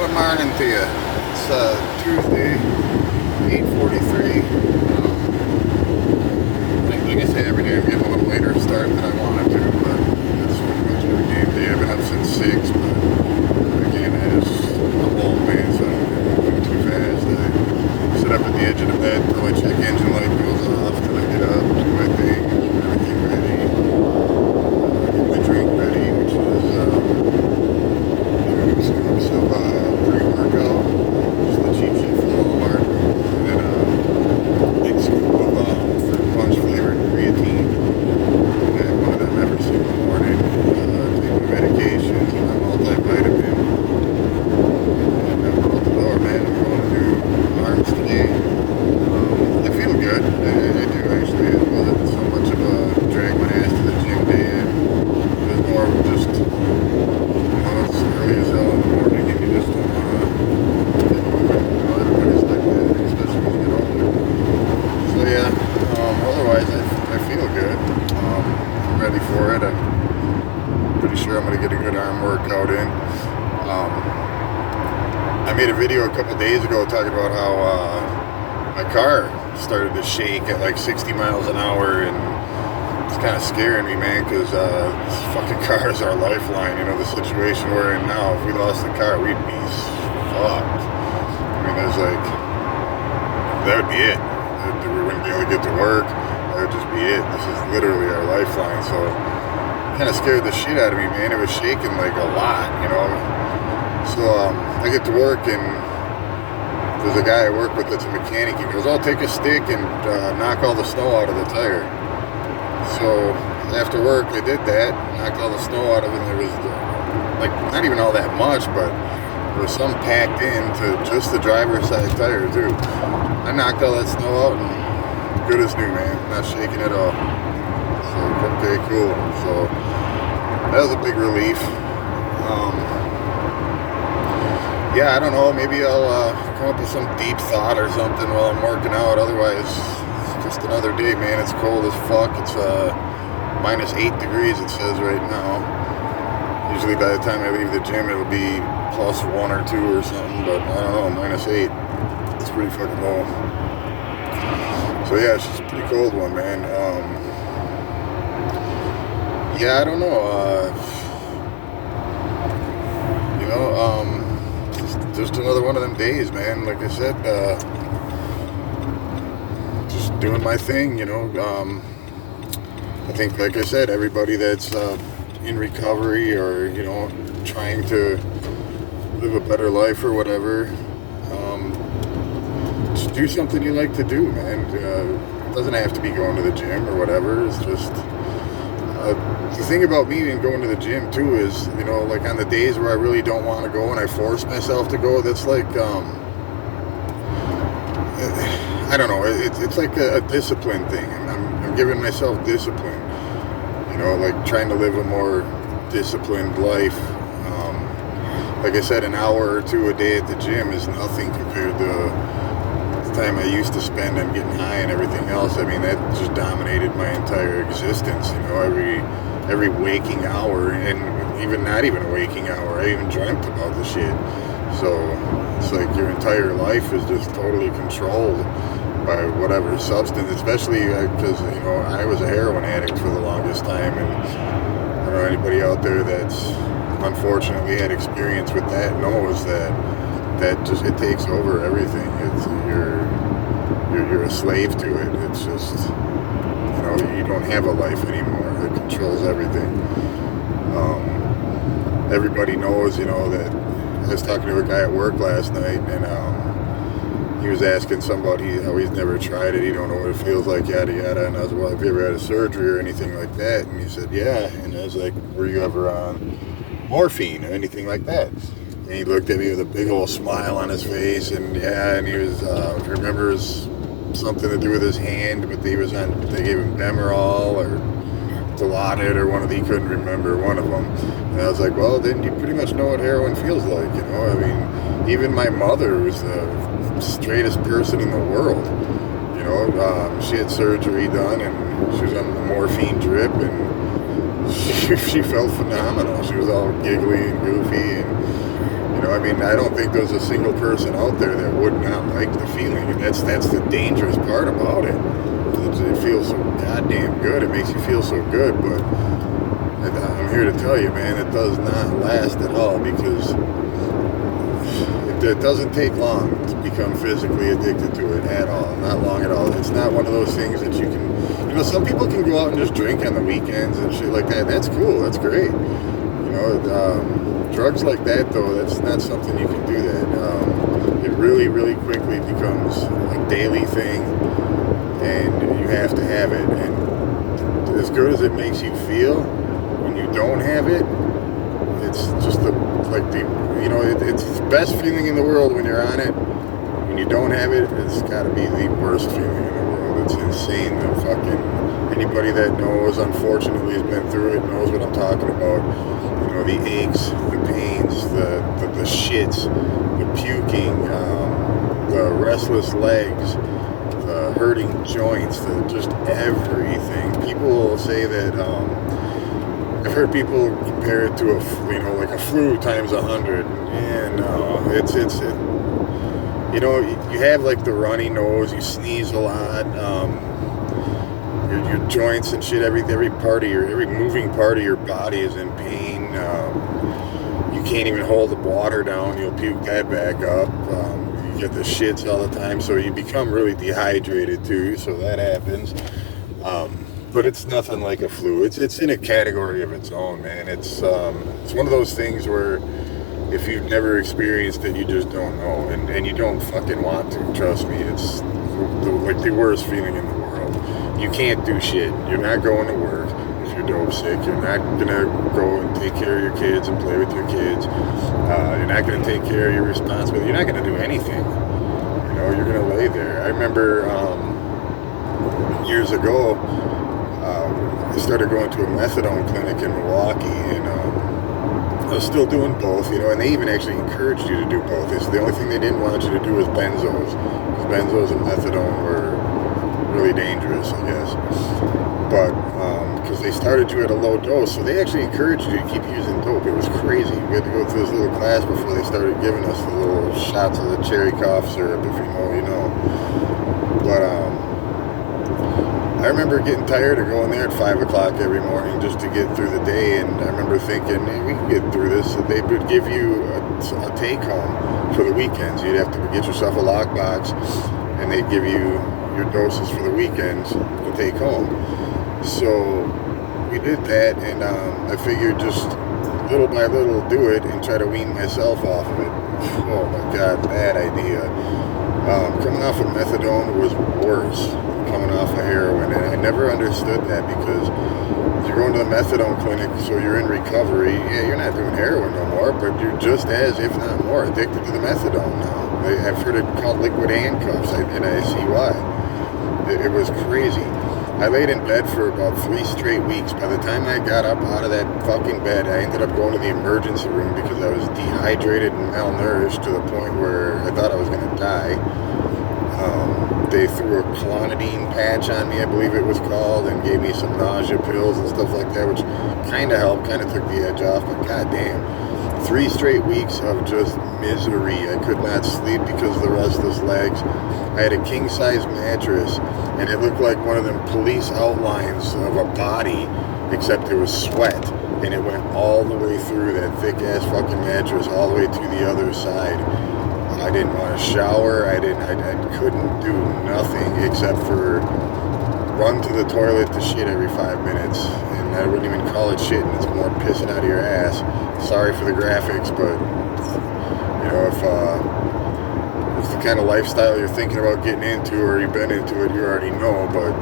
Good morning to you. It's Tuesday, 8:43. Like I say, every day I'm getting a little later start than I wanted to, but it's pretty much every game day. I've been up since 6, but again, I'm old man, so I'm moving too fast. I sit up at the edge of the bed till my check engine light goes off, till I get up, do my thing, get everything ready, get my drink ready, which is pre-workout, just the cheap shit from Walmart, and then a big scoop of fruit punch flavored creatine, and one of them every single morning. Take my medication, my multivitamin, and I'm out the door, man. I'm going to do arms today. I feel good. I do actually. It wasn't so much of a drag my ass to the gym day. It was more of just, it's early as hell in the morning, and you just don't want to get moving. Everybody's like that, especially when you get older. So yeah, otherwise I feel good. I'm ready for it. I'm pretty sure I'm going to get a good arm workout in. I made a video a couple days ago talking about how my car started to shake at like 60 miles an hour, and it's kind of scaring me, man, because this fucking car is our lifeline. You know, the situation we're in now, if we lost the car, we'd be fucked. I mean, there's like, that would be it. We wouldn't be able to get to work. That would just be it. This is literally our lifeline. So it kind of scared the shit out of me, man. It was shaking like a lot, you know. So I get to work, and there's a guy I work with that's a mechanic. He goes, "Oh, take a stick and knock all the snow out of the tire." So after work, I did that, knocked all the snow out of it, and there was like not even all that much, but there was some packed into just the driver's side tire too. I knocked all that snow out, and good as new, man. Not shaking at all. So okay, cool. So that was a big relief. Yeah, I don't know. Maybe I'll come up with some deep thought or something while I'm working out. Otherwise, it's just another day, man. It's cold as fuck. It's minus 8 degrees, it says right now. Usually by the time I leave the gym, it'll be plus 1 or 2 or something. But I don't know, minus 8. It's pretty fucking low. So yeah, it's just a pretty cold one, man. Yeah, I don't know. Just another one of them days, man. Like I said, just doing my thing, you know. I think, like I said, everybody that's in recovery or, you know, trying to live a better life or whatever, just do something you like to do, man. It doesn't have to be going to the gym or whatever. It's just... the thing about me and going to the gym too is, you know, like on the days where I really don't want to go and I force myself to go, that's like, I don't know, it's like a discipline thing. I'm giving myself discipline, you know, like trying to live a more disciplined life. Like I said, an hour or two a day at the gym is nothing compared to the time I used to spend on getting high and everything else. I mean, that just dominated my entire existence, you know, every waking hour, and even not even a waking hour, I even dreamt about the shit. So it's like your entire life is just totally controlled by whatever substance, especially because, you know, I was a heroin addict for the longest time, and I don't know, anybody out there that's unfortunately had experience with that knows that just, it takes over everything. It's you're a slave to it. It's just, you know, you don't have a life anymore. It controls everything. Everybody knows, you know, that I was talking to a guy at work last night, and he was asking somebody how he's never tried it, he don't know what it feels like, yada yada, and I was, well, have you ever had a surgery or anything like that? And he said, yeah. And I was like, were you ever on morphine or anything like that? And he looked at me with a big old smile on his face, and yeah, and he was, remember, it was something to do with his hand, but they gave him Demerol or Dilaudid or one of the, he couldn't remember, one of them. And I was like, well, then you pretty much know what heroin feels like, you know? I mean, even my mother was the straightest person in the world, you know? She had surgery done, and she was on the morphine drip, and she felt phenomenal. She was all giggly and goofy, and, you know, I mean, I don't think there's a single person out there that would not like the feeling, and that's the dangerous part about it. It feels so goddamn good. It makes you feel so good, but I'm here to tell you, man, it does not last at all, because it doesn't take long to become physically addicted to it at all. Not long at all. It's not one of those things that you can, you know, some people can go out and just drink on the weekends and shit like that. That's cool. That's great. You know, drugs like that, though, that's not something you can do that. It really, really quickly becomes a daily thing, and you have to have it. And as good as it makes you feel, when you don't have it, it's just it's the best feeling in the world when you're on it. When you don't have it, it's got to be the worst feeling in the world. It's insane. Anybody that knows, unfortunately, has been through it, knows what I'm talking about. You know, the aches, the pains, the shits, the puking, the restless legs, the hurting joints, just everything. People say that. I've heard people compare it to like a flu times 100, and you know, you have like the runny nose, you sneeze a lot, your joints and shit, every moving part of your body is in pain. You can't even hold the water down, you'll puke that back up. You get the shits all the time, so you become really dehydrated too, so that happens. But it's nothing like a flu. It's in a category of its own, man. It's one of those things where if you've never experienced it, you just don't know, and you don't fucking want to. Trust me, it's like the worst feeling in the world. You can't do shit. You're not going to work if you're dope sick. You're not gonna go and take care of your kids and play with your kids. You're not gonna take care of your responsibility. You're not gonna do anything. You know, you're gonna lay there. I remember years ago. I started going to a methadone clinic in Milwaukee, and I was still doing both, you know, and they even actually encouraged you to do both. It's the only thing they didn't want you to do was benzos, because benzos and methadone were really dangerous, I guess. But because they started you at a low dose, so they actually encouraged you to keep using dope. It was crazy. We had to go through this little class before they started giving us the little shots of the cherry cough syrup, if you know, you know. But I remember getting tired of going there at 5 o'clock every morning just to get through the day, and I remember thinking, hey, we can get through this. So they would give you a take-home for the weekends. You'd have to get yourself a lockbox, and they'd give you your doses for the weekends to take home. So we did that, and I figured just little by little do it and try to wean myself off of it. Oh my God, bad idea. Coming off of methadone was worse coming off of heroin, and I never understood that, because you're going to the methadone clinic, so you're in recovery. Yeah, you're not doing heroin no more, but you're just as, if not more, addicted to the methadone now. I've heard it called liquid handcuffs, and I see why. It was crazy. I laid in bed for about 3 straight weeks. By the time I got up out of that fucking bed, I ended up going to the emergency room because I was dehydrated and malnourished to the point where I thought I was going to die. They threw a clonidine patch on me, I believe it was called, and gave me some nausea pills and stuff like that, which kind of helped, kind of took the edge off, but goddamn. 3 straight weeks of just misery. I could not sleep because of the restless legs. I had a king-size mattress, and it looked like one of them police outlines of a body, except it was sweat, and it went all the way through that thick-ass fucking mattress, all the way to the other side. I didn't want to shower. I couldn't do nothing except for run to the toilet to shit every 5 minutes. And I wouldn't even call it shitting. It's more pissing out of your ass. Sorry for the graphics, but you know, if it's the kind of lifestyle you're thinking about getting into, or you've been into it, you already know. But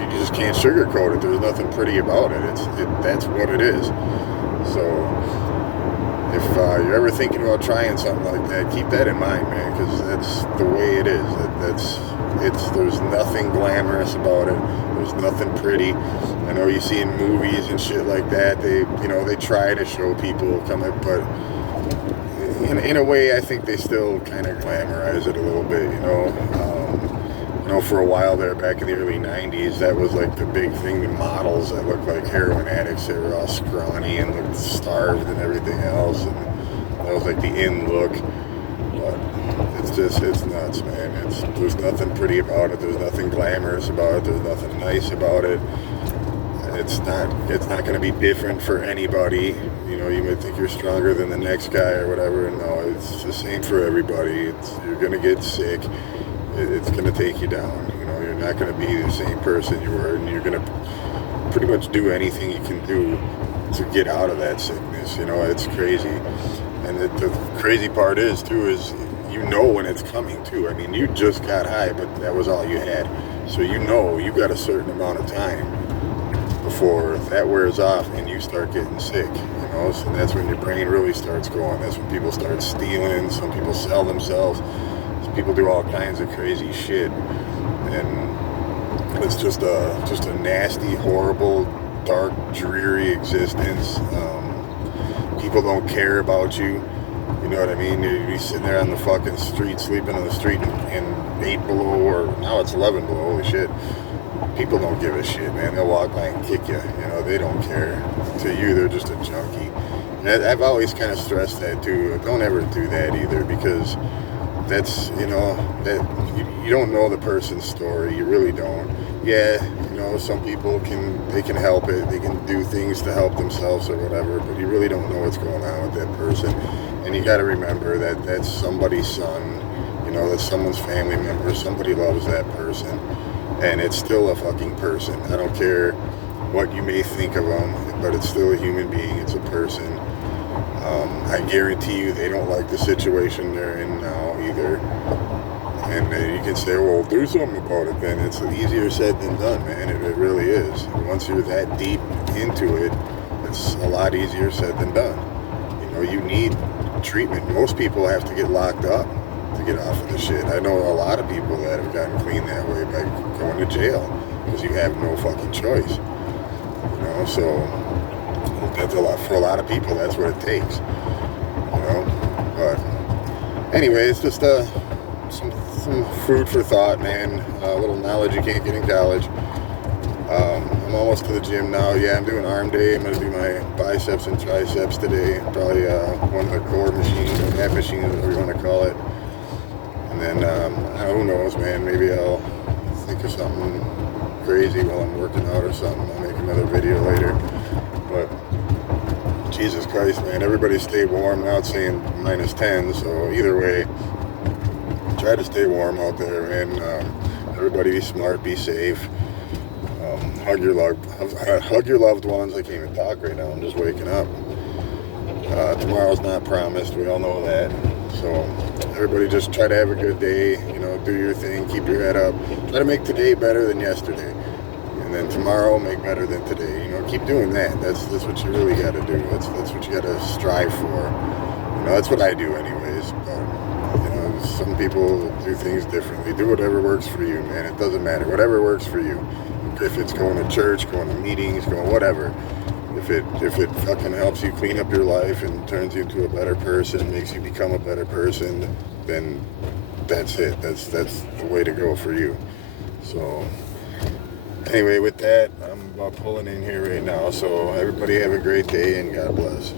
you just can't sugarcoat it. There's nothing pretty about it. That's what it is. So if you're ever thinking about trying something like that, keep that in mind, man, because that's the way it is. There's nothing glamorous about it. There's nothing pretty. I know you see in movies and shit like that, they try to show people coming, but in a way, I think they still kind of glamorize it a little bit, you know. For a while there, back in the early 90s, that was like the big thing, the models that looked like heroin addicts. They were all scrawny and looked starved and everything else. And like the in look. But it's nuts, man. There's nothing pretty about it. There's nothing glamorous about it. There's nothing nice about it. It's not going to be different for anybody. You know, you might think you're stronger than the next guy or whatever. No, it's the same for everybody. You're going to get sick. It's going to take you down. You know, you're not going to be the same person you were, and you're going to pretty much do anything you can do to get out of that sickness. You know, it's crazy. And the crazy part is you know when it's coming too. I mean, you just got high, but that was all you had. So you know you got a certain amount of time before that wears off and you start getting sick, you know. So that's when your brain really starts going. That's when people start stealing. Some people sell themselves. Some people do all kinds of crazy shit, and it's just a nasty, horrible, dark, dreary existence. People don't care about you. You know what I mean? You'd be sitting there on the fucking street, sleeping on the street in 8 below, or now it's 11 below. Holy shit. People don't give a shit, man. They'll walk by and kick you. You know, they don't care. To you, they're just a junkie. And I've always kind of stressed that too. Don't ever do that either, because that's, you know, that you don't know the person's story. You really don't. Yeah, you know, some people they can help it. They can do things to help themselves or whatever, but you really don't know what's going on with that person. And you got to remember that that's somebody's son. You know, that's someone's family member. Somebody loves that person. And it's still a fucking person. I don't care what you may think of them, but it's still a human being. It's a person. I guarantee you they don't like the situation they're in now either. And you can say, well, do something about it then. It's easier said than done, man. It really is. Once you're that deep into it, it's a lot easier said than done. You know, you need treatment. Most people have to get locked up to get off of the shit. I know a lot of people that have gotten clean that way by going to jail, because you have no fucking choice. You know, so that's a lot for a lot of people. That's what it takes. You know, but anyway, it's just some food for thought, man. A little knowledge you can't get in college. I'm almost to the gym now. Yeah, I'm doing arm day. I'm gonna do my biceps and triceps today. Probably one of the core machines, or ab machines, whatever you want to call it. And then, who knows, man, maybe I'll think of something crazy while I'm working out or something. I'll make another video later. But, Jesus Christ, man, everybody stay warm. Now it's saying -10, so either way, try to stay warm out there, man. Everybody be smart, be safe. Hug your loved ones. I can't even talk right now. I'm just waking up. Tomorrow's not promised. We all know that. So everybody just try to have a good day. You know, do your thing. Keep your head up. Try to make today better than yesterday, and then tomorrow make better than today. You know, keep doing that. That's what you really got to do. That's what you got to strive for. You know, that's what I do, anyways. But you know, some people do things differently. Do whatever works for you, man. It doesn't matter. Whatever works for you. If it's going to church, going to meetings, going whatever. If it fucking helps you clean up your life and turns you into a better person, makes you become a better person, then that's it. That's the way to go for you. So anyway, with that, I'm about pulling in here right now. So everybody have a great day and God bless.